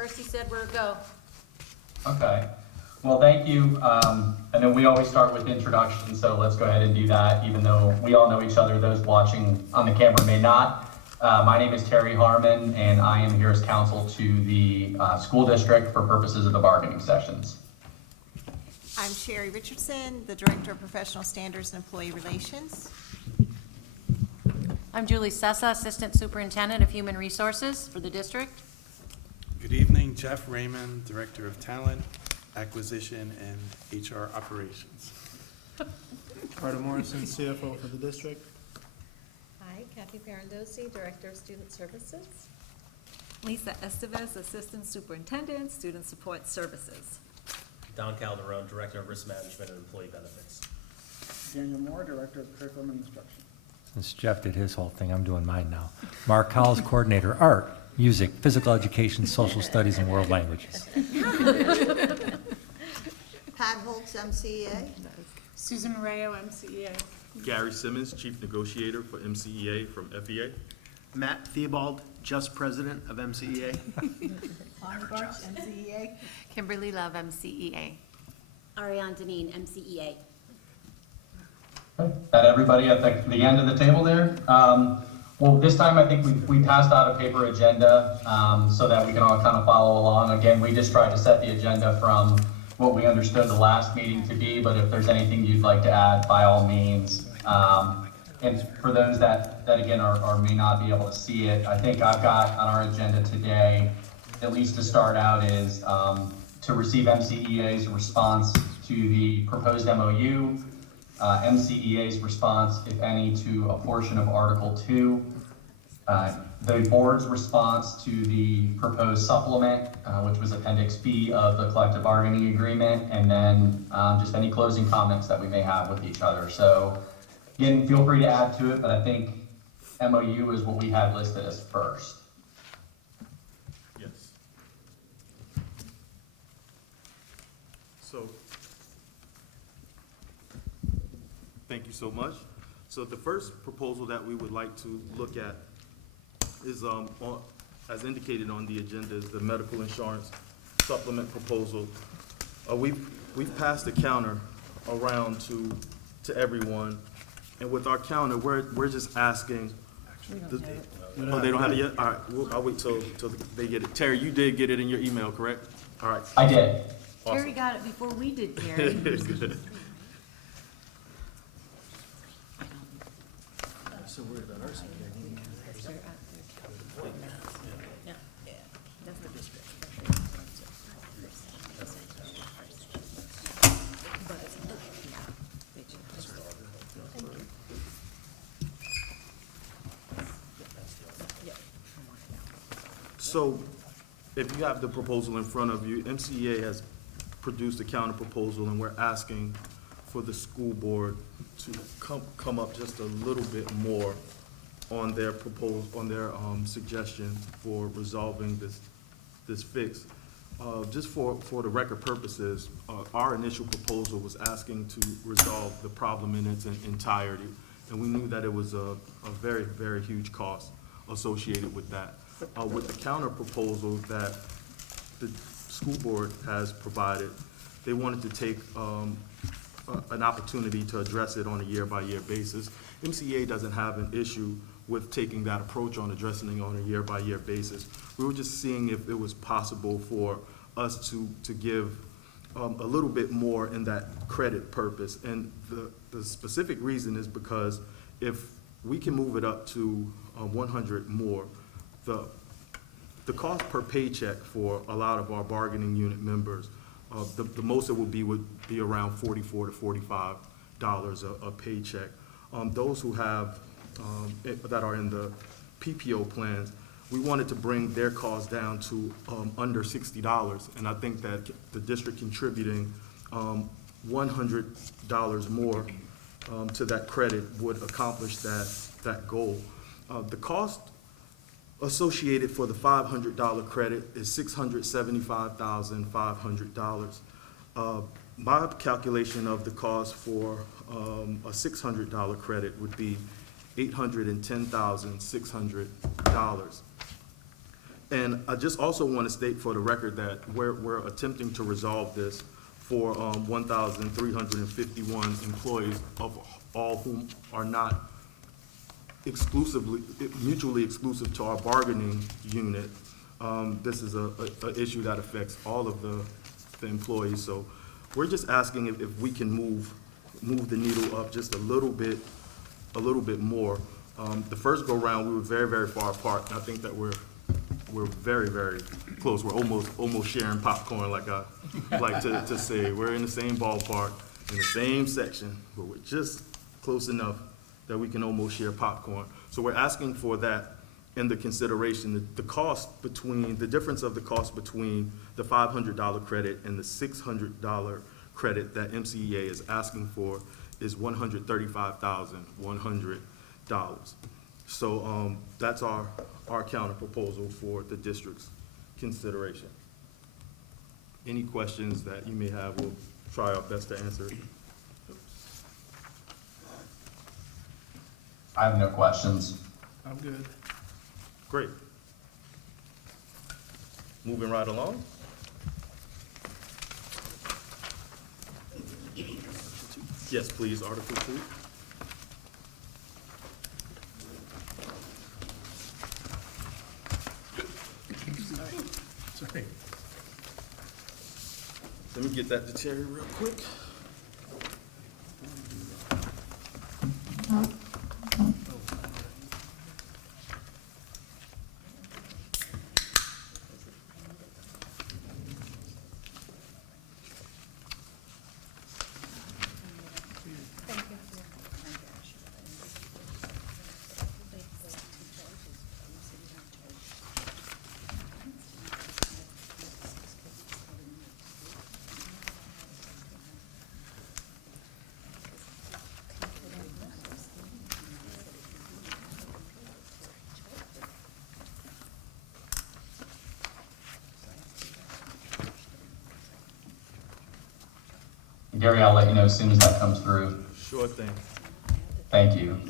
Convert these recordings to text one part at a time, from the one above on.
Percy said we're a go. Okay. Well, thank you. I know we always start with introductions, so let's go ahead and do that, even though we all know each other. Those watching on the camera may not. My name is Terry Harmon, and I am here as counsel to the school district for purposes of the bargaining sessions. I'm Sherry Richardson, the Director of Professional Standards and Employee Relations. I'm Julie Sessa, Assistant Superintendent of Human Resources for the district. Good evening, Jeff Raymond, Director of Talent, Acquisition, and HR Operations. Carter Morrison, CFO for the district. Hi, Kathy Parandosi, Director of Student Services. Lisa Estevez, Assistant Superintendent, Student Support Services. Don Calderon, Director of Risk Management and Employee Benefits. Daniel Moore, Director of Curriculum and Instruction. Since Jeff did his whole thing, I'm doing mine now. Mark Howells, Coordinator, Art, Music, Physical Education, Social Studies, and World Languages. Pat Holtz, MCEA. Susan Moreo, MCEA. Gary Simmons, Chief Negotiator for MCEA from FEA. Matt Theobald, just President of MCEA. Bonnie Barch, MCEA. Kimberly Love, MCEA. Ariane Deneen, MCEA. That everybody at the end of the table there? Well, this time I think we passed out a paper agenda so that we can all kind of follow along. Again, we just tried to set the agenda from what we understood the last meeting to be, but if there's anything you'd like to add, by all means. And for those that again are may not be able to see it, I think I've got on our agenda today, at least to start out, is to receive MCEA's response to the proposed MOU, MCEA's response, if any, to a portion of Article 2, the board's response to the proposed supplement, which was Appendix B of the collective bargaining agreement, and then just any closing comments that we may have with each other. So again, feel free to add to it, but I think MOU is what we had listed as first. Yes. So, thank you so much. So the first proposal that we would like to look at is, as indicated on the agenda, is the medical insurance supplement proposal. We've passed the counter around to everyone, and with our counter, we're just asking. Oh, they don't have it yet? All right, I'll wait till they get it. Terry, you did get it in your email, correct? All right. I did. Awesome. Terry got it before we did, Terry. So worried about our security. So, if you have the proposal in front of you, MCEA has produced a counter proposal, and we're asking for the school board to come up just a little bit more on their suggestion for resolving this fix. Just for the record purposes, our initial proposal was asking to resolve the problem in its entirety, and we knew that it was a very, very huge cost associated with that. With the counter proposal that the school board has provided, they wanted to take an opportunity to address it on a year-by-year basis. MCEA doesn't have an issue with taking that approach on addressing it on a year-by-year basis. We were just seeing if it was possible for us to give a little bit more in that credit purpose. And the specific reason is because if we can move it up to 100 more, the cost per paycheck for a lot of our bargaining unit members, the most it would be around $44 to $45 a paycheck. Those who have that are in the PPO plans, we wanted to bring their costs down to under $60, and I think that the district contributing $100 more to that credit would accomplish that goal. The cost associated for the $500 credit is $675,500. My calculation of the cost for a $600 credit would be $810,600. And I just also want to state for the record that we're attempting to resolve this for 1,351 employees, of all whom are not mutually exclusive to our bargaining unit. This is a issue that affects all of the employees. So we're just asking if we can move the needle up just a little bit more. The first go round, we were very, very far apart, and I think that we're very, very close. We're almost sharing popcorn, like I like to say. We're in the same ballpark, in the same section, but we're just close enough that we can almost share popcorn. So we're asking for that in the consideration. The difference of the cost between the $500 credit and the $600 credit that MCEA is asking for is $135,100. So that's our counter proposal for the district's consideration. Any questions that you may have, we'll try our best to answer. I have no questions. I'm good. Great. Moving right along. Yes, please, Article 2. Sorry. Let me get that to Terry real quick. Gary, I'll let you know as soon as that comes through. Sure thing. Thank you.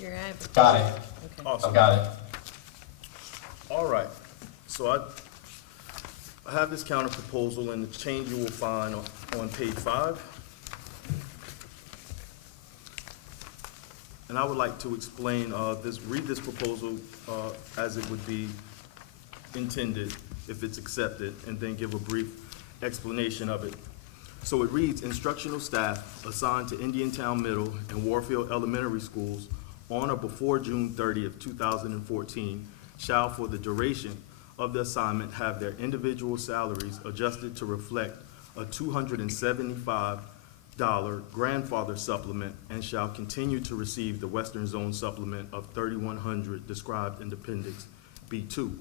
You're right. Got it. Awesome. I've got it. All right. So I have this counter proposal, and the change you will find on page 5. And I would like to explain read this proposal as it would be intended if it's accepted, and then give a brief explanation of it. So it reads, instructional staff assigned to Indiantown Middle and Warfield Elementary Schools on or before June 30th, 2014, shall, for the duration of the assignment, have their individual salaries adjusted to reflect a $275 grandfather supplement, and shall continue to receive the Western Zone supplement of $3,100 described in Appendix B2.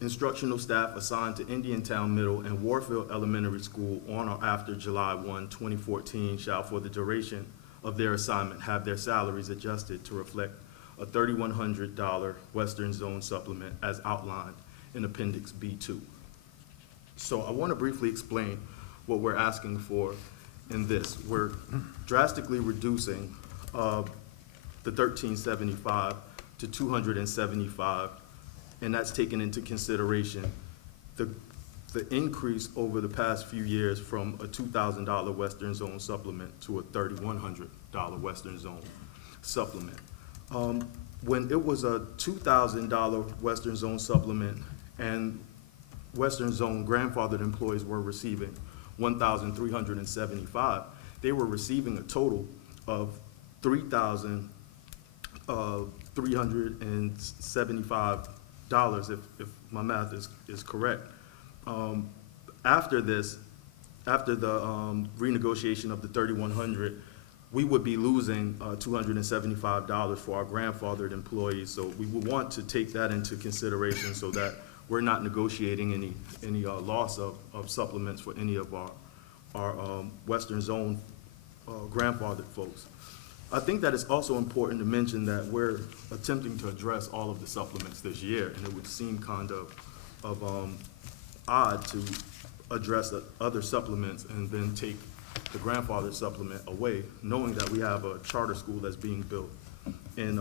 Instructional staff assigned to Indiantown Middle and Warfield Elementary School on or after July 1, 2014, shall, for the duration of their assignment, have their salaries adjusted to reflect a $3,100 Western Zone supplement as outlined in Appendix B2. So I want to briefly explain what we're asking for in this. We're drastically reducing the $1,375 to $275, and that's taken into consideration the increase over the past few years from a $2,000 Western Zone supplement to a $3,100 Western Zone supplement. When it was a $2,000 Western Zone supplement and Western Zone grandfathered employees were receiving $1,375, they were receiving a total of $3,375, if my math is correct. After the renegotiation of the $3,100, we would be losing $275 for our grandfathered employees. So we would want to take that into consideration so that we're not negotiating any loss of supplements for any of our Western Zone grandfathered folks. I think that it's also important to mention that we're attempting to address all of the supplements this year, and it would seem kind of odd to address the other supplements and then take the grandfather supplement away, knowing that we have a charter school that's being built in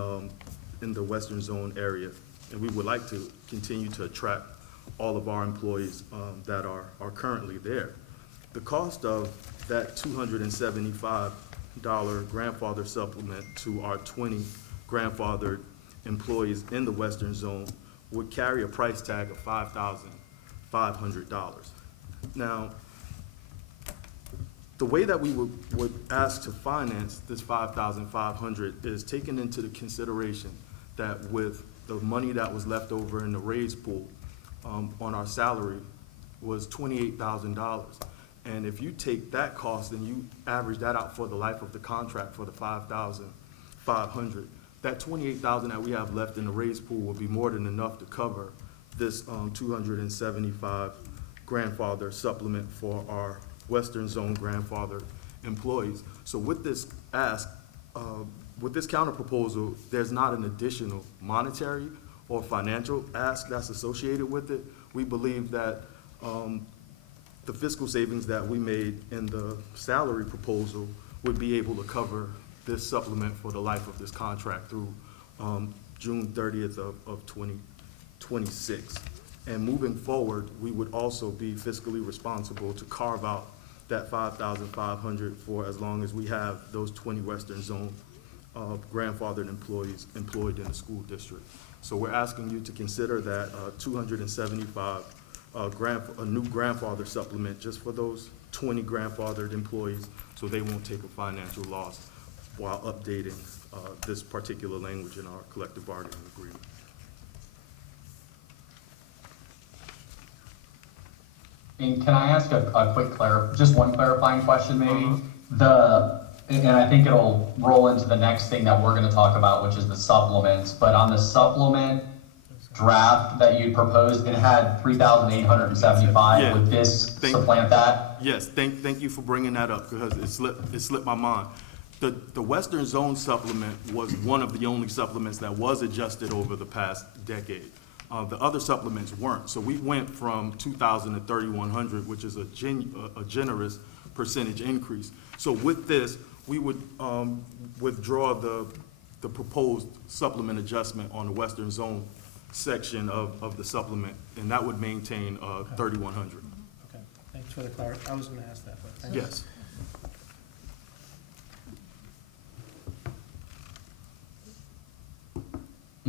the Western Zone area. And we would like to continue to attract all of our employees that are currently there. The cost of that $275 grandfather supplement to our 20 grandfathered employees in the Western Zone would carry a price tag of $5,500. Now, the way that we would ask to finance this $5,500 is taken into the consideration that with the money that was left over in the raise pool on our salary was $28,000. And if you take that cost and you average that out for the life of the contract for the $5,500, that $28,000 that we have left in the raise pool will be more than enough to cover this $275 grandfather supplement for our Western Zone grandfather employees. So with this ask, with this counter proposal, there's not an additional monetary or financial ask that's associated with it. We believe that the fiscal savings that we made in the salary proposal would be able to cover this supplement for the life of this contract through June 30th of 2026. And moving forward, we would also be fiscally responsible to carve out that $5,500 for as long as we have those 20 Western Zone grandfathered employees employed in the school district. So we're asking you to consider that $275 a new grandfather supplement just for those 20 grandfathered employees, so they won't take a financial loss while updating this particular language in our collective bargaining agreement. And can I ask a quick just one clarifying question maybe? And I think it'll roll into the next thing that we're gonna talk about, which is the supplements, but on the supplement draft that you proposed, it had 3,875. Yeah. Would this supplant that? Yes, thank you for bringing that up because it slipped my mind. The Western Zone supplement was one of the only supplements that was adjusted over the past decade. The other supplements weren't. So we went from 2,000 to 3,100, which is a generous percentage increase. So with this, we would withdraw the proposed supplement adjustment on the Western Zone section of the supplement, and that would maintain 3,100. Okay, thanks for the clarity. I was gonna ask that, but thanks. Yes.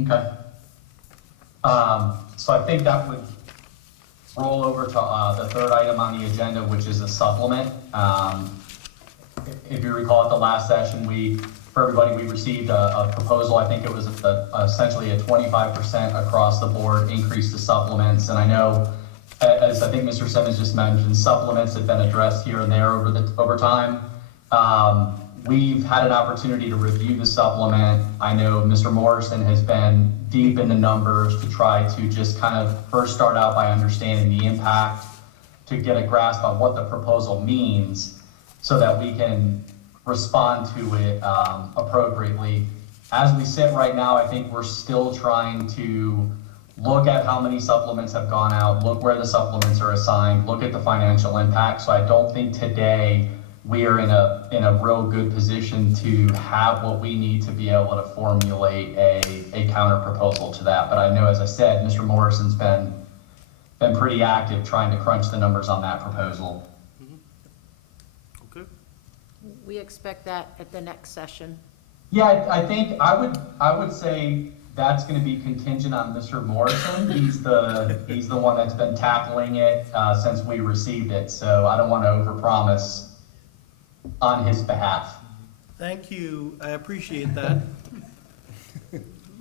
Okay. So I think that would roll over to the third item on the agenda, which is a supplement. If you recall at the last session, for everybody, we received a proposal. I think it was essentially a 25% across the board increase to supplements. And I know, as I think Mr. Simmons just mentioned, supplements have been addressed here and there over time. We've had an opportunity to review the supplement. I know Mr. Morrison has been deep in the numbers to try to just kind of first start out by understanding the impact, to get a grasp on what the proposal means so that we can respond to it appropriately. As we sit right now, I think we're still trying to look at how many supplements have gone out, look where the supplements are assigned, look at the financial impact. So I don't think today we are in a real good position to have what we need to be able to formulate a counter proposal to that. But I know, as I said, Mr. Morrison's been pretty active trying to crunch the numbers on that proposal. Okay. We expect that at the next session. Yeah, I think I would say that's going to be contingent on Mr. Morrison. He's the one that's been tackling it since we received it. So I don't want to overpromise on his behalf. Thank you, I appreciate that.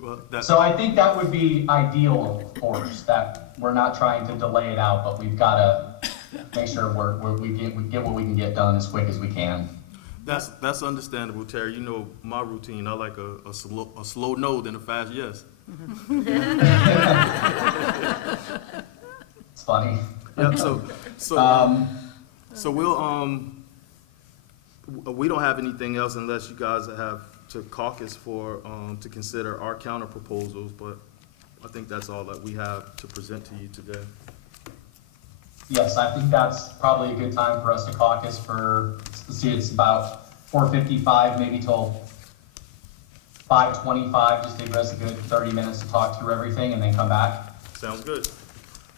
Well, So I think that would be ideal, of course, that we're not trying to delay it out, but we've got to make sure we get what we can get done as quick as we can. That's understandable, Terry. You know my routine. I like a slow no than a fast yes. It's funny. Yeah, so we'll, we don't have anything else unless you guys have to caucus for, to consider our counter proposals, but I think that's all that we have to present to you today. Yes, I think that's probably a good time for us to caucus for, let's see, it's about 4:55, maybe till 5:25, just to give us a good 30 minutes to talk through everything and then come back. Sounds good.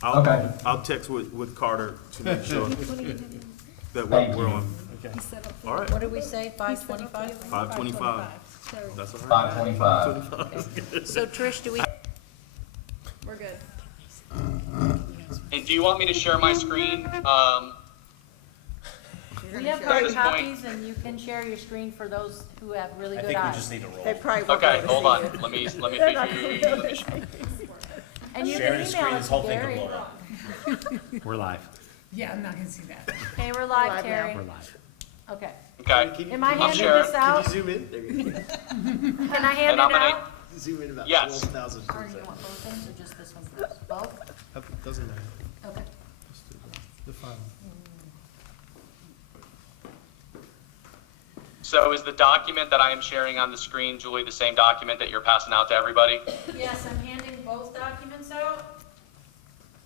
Okay. I'll text with Carter to make sure that Thank we're you. on. Okay. All right, What did we say, 5:25? 5:25. That's all right. 5:25. So Trish, do we? We're good. And do you want me to share my screen? We have At hard this point- copies, and you can share your screen for those who have really I good think we eyes. just need to roll. They probably won't be Okay, able to hold see on. you. Let me And you can Sharing the screen, email it this to whole thing could Gary. blow up. We're live. Yeah, I'm not gonna see that. Okay, we're live, Live now. Terry. We're live. Okay. Okay. Am I I'm handing sharing. this out? Zoom in? There you go. Can I hand And it I'm gonna- out? Zoom in about Yes. 12,000 Or per you second. want both things, or just this one first? Both? Doesn't matter. Okay. Just do the final. So is the document that I am sharing on the screen, Julie, the same document that you're passing out to everybody? Yes, I'm handing both documents out.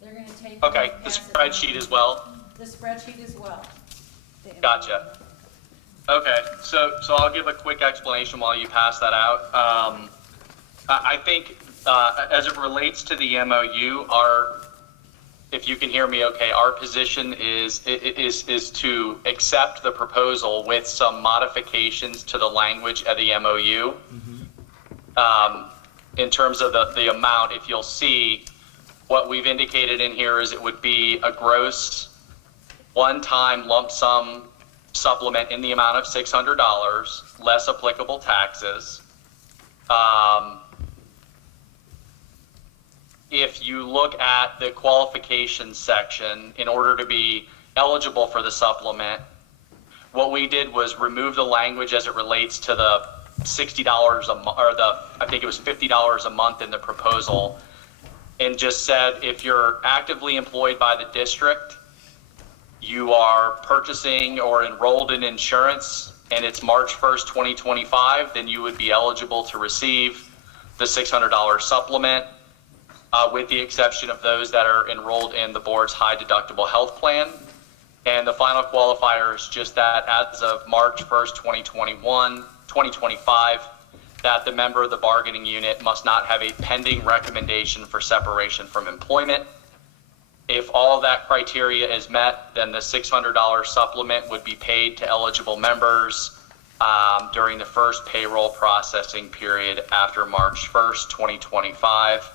They're gonna take. Okay, and the pass it spreadsheet down. as well? The spreadsheet as well. Gotcha. Okay, so I'll give a quick explanation while you pass that out. I think, as it relates to the MOU, if you can hear me okay, our position is to accept the proposal with some modifications to the language of the MOU. In terms of the amount, if you'll see, what we've indicated in here is it would be a gross one-time lump sum supplement in the amount of $600, less applicable taxes. If you look at the qualifications section, in order to be eligible for the supplement, what we did was remove the language as it relates to the $60 a month, or I think it was $50 a month in the proposal, and just said if you're actively employed by the district, you are purchasing or enrolled in insurance, and it's March 1st, 2025, then you would be eligible to receive the $600 supplement, with the exception of those that are enrolled in the board's high deductible health plan. And the final qualifier is just that as of March 1st, 2025, that the member of the bargaining unit must not have a pending recommendation for separation from employment. If all of that criteria is met, then the $600 supplement would be paid to eligible members during the first payroll processing period after March 1st, 2025.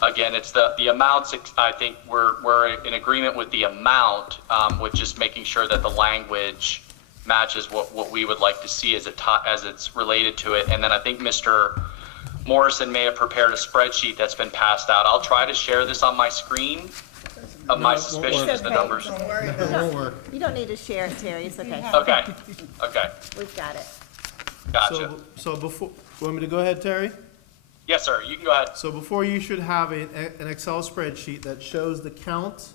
Again, it's the amounts. I think we're in agreement with the amount, with just making sure that the language matches what we would like to see as it's related to it. And then I think Mr. Morrison may have prepared a spreadsheet that's been passed out. I'll try to share this on my screen. My suspicion is the numbers. Don't worry. It won't work. You don't need to share it, Terry, it's okay. Okay, We've got it. gotcha. So before, want me to go ahead, Terry? Yes, sir, you can go ahead. So before you should have an Excel spreadsheet that shows the count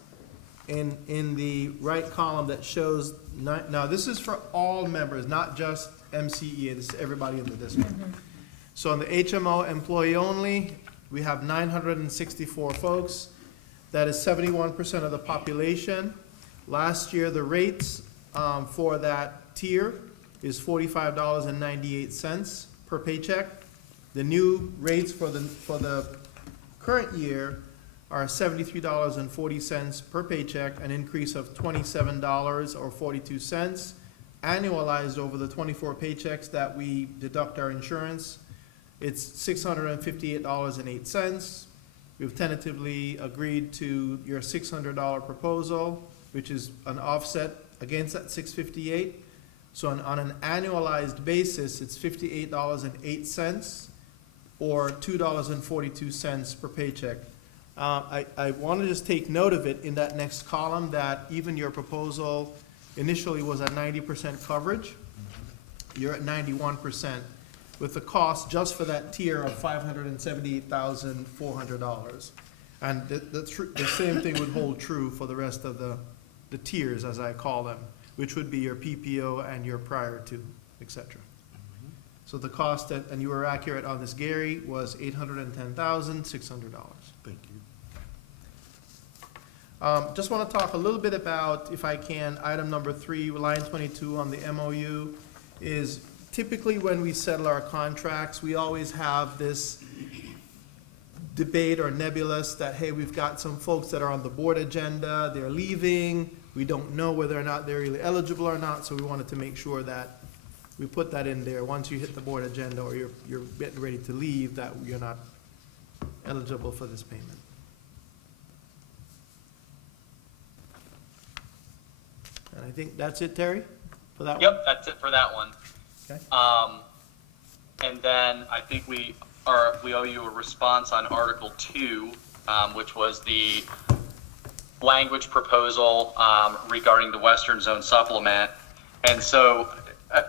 in the right column that shows, now this is for all members, not just MCEA, this is everybody in the district. So on the HMO employee only, we have 964 folks. That is 71% of the population. Last year, the rates for that tier is $45.98 per paycheck. The new rates for the current year are $73.40 per paycheck, an increase of $27 or 42 cents. Annualized over the 24 paychecks that we deduct our insurance, it's $658.08. We've tentatively agreed to your $600 proposal, which is an offset against that $658. So on an annualized basis, it's $58.08 or $2.42 per paycheck. I want to just take note of it in that next column, that even your proposal initially was at 90% coverage. You're at 91% with the cost just for that tier of $578,400. And the same thing would hold true for the rest of the tiers, as I call them, which would be your PPO and your prior to, et cetera. So the cost that, and you were accurate on this, Gary, was $810,600. Thank you. Just want to talk a little bit about, if I can, item number 3, line 22 on the MOU, is typically when we settle our contracts, we always have this debate or nebulous that, hey, we've got some folks that are on the board agenda, they're leaving, we don't know whether or not they're really eligible or not, so we wanted to make sure that we put that in there. Once you hit the board agenda or you're getting ready to leave, that you're not eligible for this payment. And I think that's it, Terry, for that one? Yep, that's it for that one. Okay. And then I think we owe you a response on Article 2, which was the language proposal regarding the Western Zone supplement. And so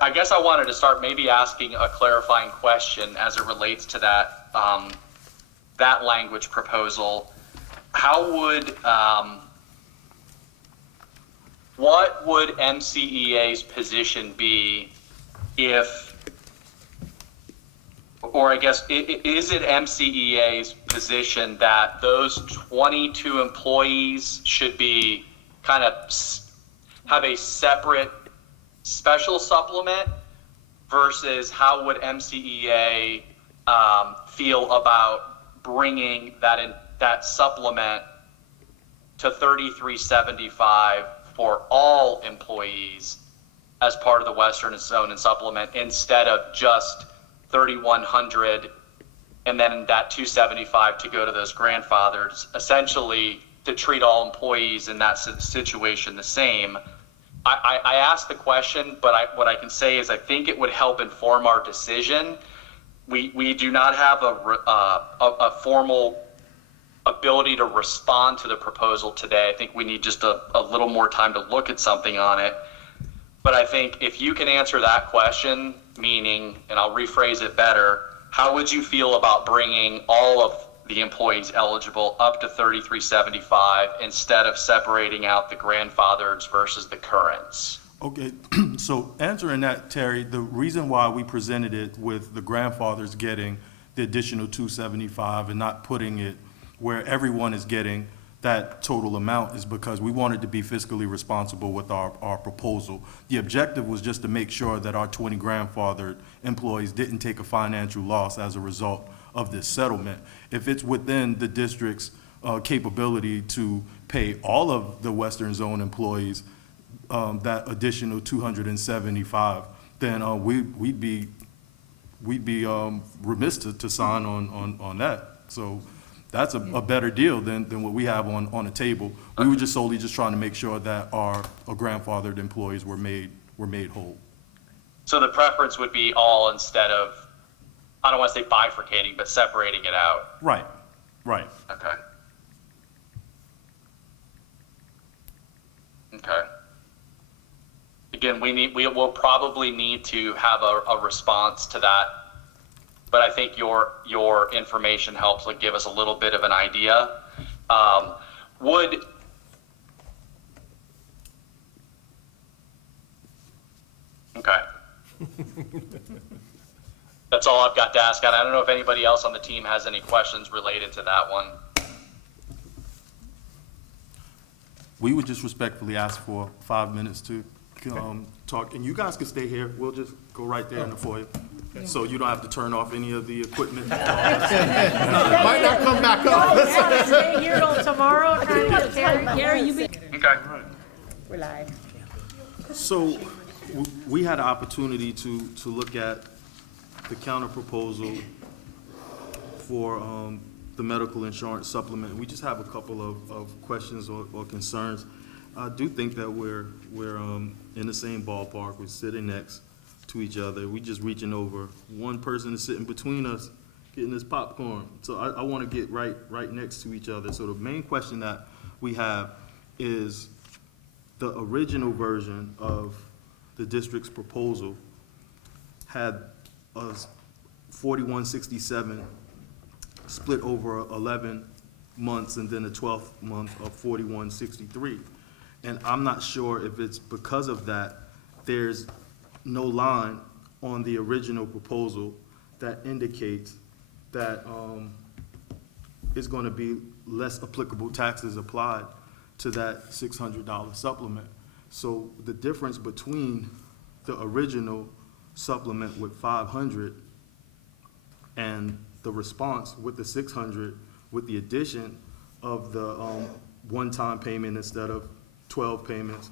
I guess I wanted to start maybe asking a clarifying question as it relates to that, that language proposal. How would, what would MCEA's position be if, or I guess, is it MCEA's position that those 22 employees should be kind of have a separate special supplement versus how would MCEA feel about bringing that supplement to $33.75 for all employees as part of the Western Zone and supplement instead of just $3,100 and then that $275 to go to those grandfathers, essentially to treat all employees in that situation the same. I asked the question, but what I can say is I think it would help inform our decision. We do not have a formal ability to respond to the proposal today. I think we need just a little more time to look at something on it. But I think if you can answer that question, meaning, and I'll rephrase it better, how would you feel about bringing all of the employees eligible up to $33.75 instead of separating out the grandfathers versus the currents? Okay, so answering that, Terry, the reason why we presented it with the grandfathers getting the additional $275 and not putting it where everyone is getting that total amount is because we wanted to be fiscally responsible with our proposal. The objective was just to make sure that our 20 grandfathered employees didn't take a financial loss as a result of this settlement. If it's within the district's capability to pay all of the Western Zone employees that additional $275, then we'd be remiss to sign on that. So that's a better deal than what we have on the table. We were just solely trying to make sure that our grandfathered employees were made whole. So the preference would be all instead of, I don't want to say bifurcating, but separating it out. Right. Okay. Okay. Again, we'll probably need to have a response to that, but I think your information helps give us a little bit of an idea. Okay. That's all I've got to ask. And I don't know if anybody else on the team has any questions related to that one. We would just respectfully ask for 5 minutes to talk, and you guys can stay here. We'll just go right there in the foyer. So you don't have to turn off any of the equipment. Might not come back up. Stay here till tomorrow trying to get Terry. Gary, you be. Okay. We're live. So we had an opportunity to look at the counter proposal for the medical insurance supplement. We just have a couple of questions or concerns. I do think that we're in the same ballpark. We're sitting next to each other. We just reaching over. One person is sitting between us getting this popcorn. So I want to get right next to each other. So the main question that we have is, the original version of the district's proposal had a 4167 split over 11 months and then a 12th month of 4163. And I'm not sure if it's because of that, there's no line on the original proposal that indicates that it's going to be less applicable taxes applied to that $600 supplement. So the difference between the original supplement with 500 and the response with the 600, with the addition of the one-time payment instead of 12 payments,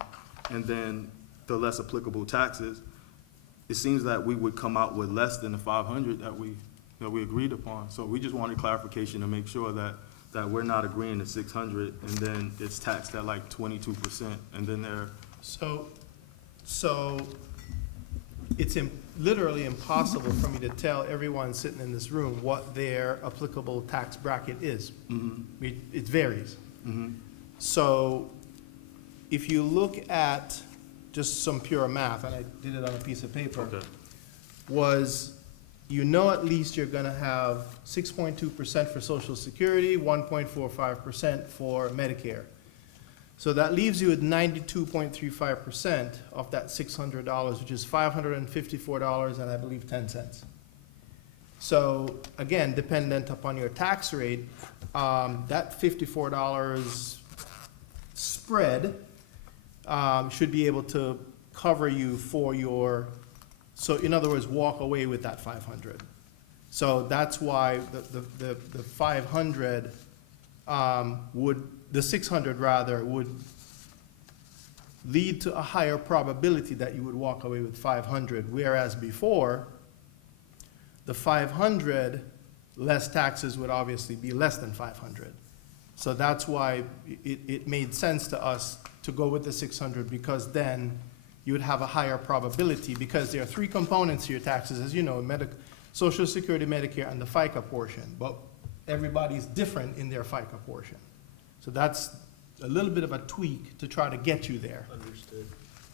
and then the less applicable taxes, it seems that we would come out with less than the 500 that we agreed upon. So we just wanted clarification to make sure that we're not agreeing to 600 and then it's taxed at like 22%, and then they're. So it's literally impossible for me to tell everyone sitting in this room what their applicable tax bracket is. It varies. So if you look at just some pure math, and I did it on a piece of paper, at least you're gonna have 6.2% for Social Security, 1.45% for Medicare. So that leaves you at 92.35% of that $600, which is $554 and I believe 10 cents. So again, dependent upon your tax rate, that $54 spread should be able to cover you for your, so in other words, walk away with that 500. So that's why the 500 the 600 rather would lead to a higher probability that you would walk away with 500, whereas before, the 500 less taxes would obviously be less than 500. So that's why it made sense to us to go with the 600, because then you would have a higher probability, because there are three components to your taxes, as you know, Social Security, Medicare, and the FICA portion, but everybody's different in their FICA portion. So that's a little bit of a tweak to try to get you there. Understood.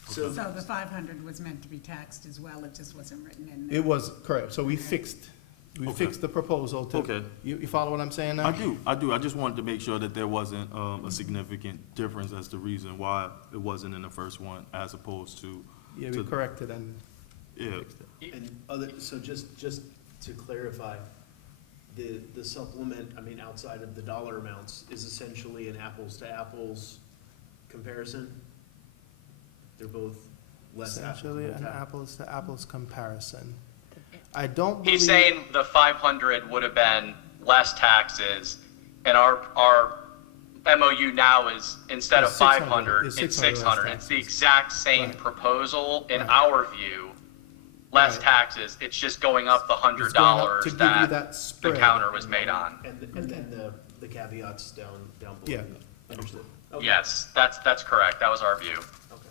So the 500 was meant to be taxed as well, it just wasn't written in there. It was, correct, so we fixed the proposal to. Okay. You follow what I'm saying now? I do. I just wanted to make sure that there wasn't a significant difference as the reason why it wasn't in the first one as opposed to. Yeah, we corrected and Yeah. fixed it. And so just to clarify, the supplement, I mean, outside of the dollar amounts, is essentially an apples to apples comparison? They're both less Essentially an applicable apples to apples comparison. I don't believe. He's saying the 500 would have been less taxes, and our MOU now is, instead of 500, it's 600. It's the exact same proposal, in our view, less taxes. It's just going up the It's going up to $100 give you that the spread. counter was made on. And then the caveats down below. Yeah. Understood. Okay. Yes, that's correct. That was our view. Okay.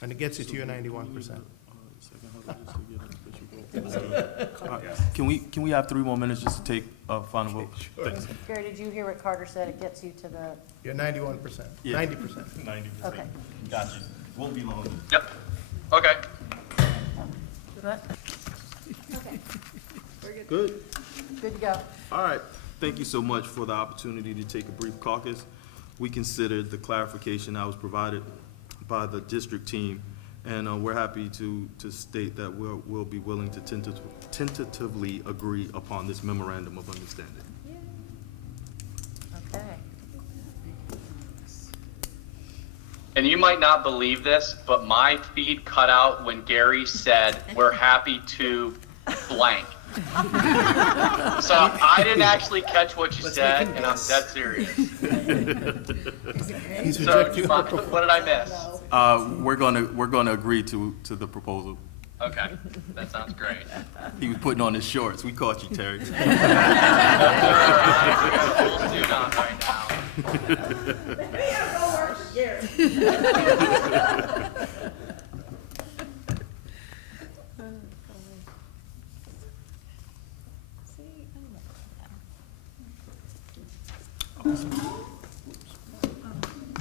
And it gets you to your 91%. Can we have 3 more minutes just to take a final vote? Thanks. Gary, did you hear what Carter said? It gets you to the, You're 91%, Yeah. 90%. 90%. okay. Got you. Won't be long. Yep. Okay. Good? Good. Good to go. All right. Thank you so much for the opportunity to take a brief caucus. We considered the clarification that was provided by the district team, and we're happy to state that we'll be willing to tentatively agree upon this memorandum of understanding. Okay. And you might not believe this, but my feed cut out when Gary said, "We're happy to blank." So I didn't actually catch what you said, and I'm dead serious. He's So rejecting what did I miss? We're gonna agree to the proposal. Okay, that sounds great. He was putting on his shorts. We caught you, Terry. I'm full suit on right now.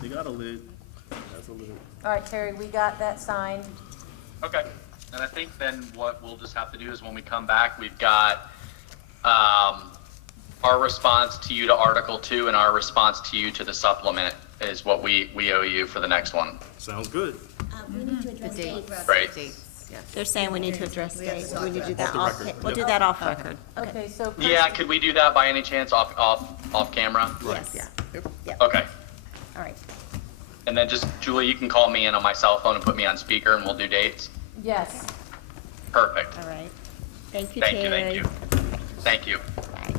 They got a valid. That's a little. All right, Terry, we got that signed. Okay, and I think then what we'll just have to do is when we come back, we've got, our response to you to Article 2 and our response to you to the supplement is what we owe you for the next one, Sounds good. We need to address dates. right? They're saying we need to address dates. We need to do Off that the off, record. we'll do that off record. Okay, so. Yeah, could we do that by any chance off camera? Yes. Okay, All right. and then just, Julie, you can call me in on my cell phone and put me on speaker and we'll do dates. Yes. Perfect. All right. Thank you, Thank you, Terry. thank you. Thank you. Bye.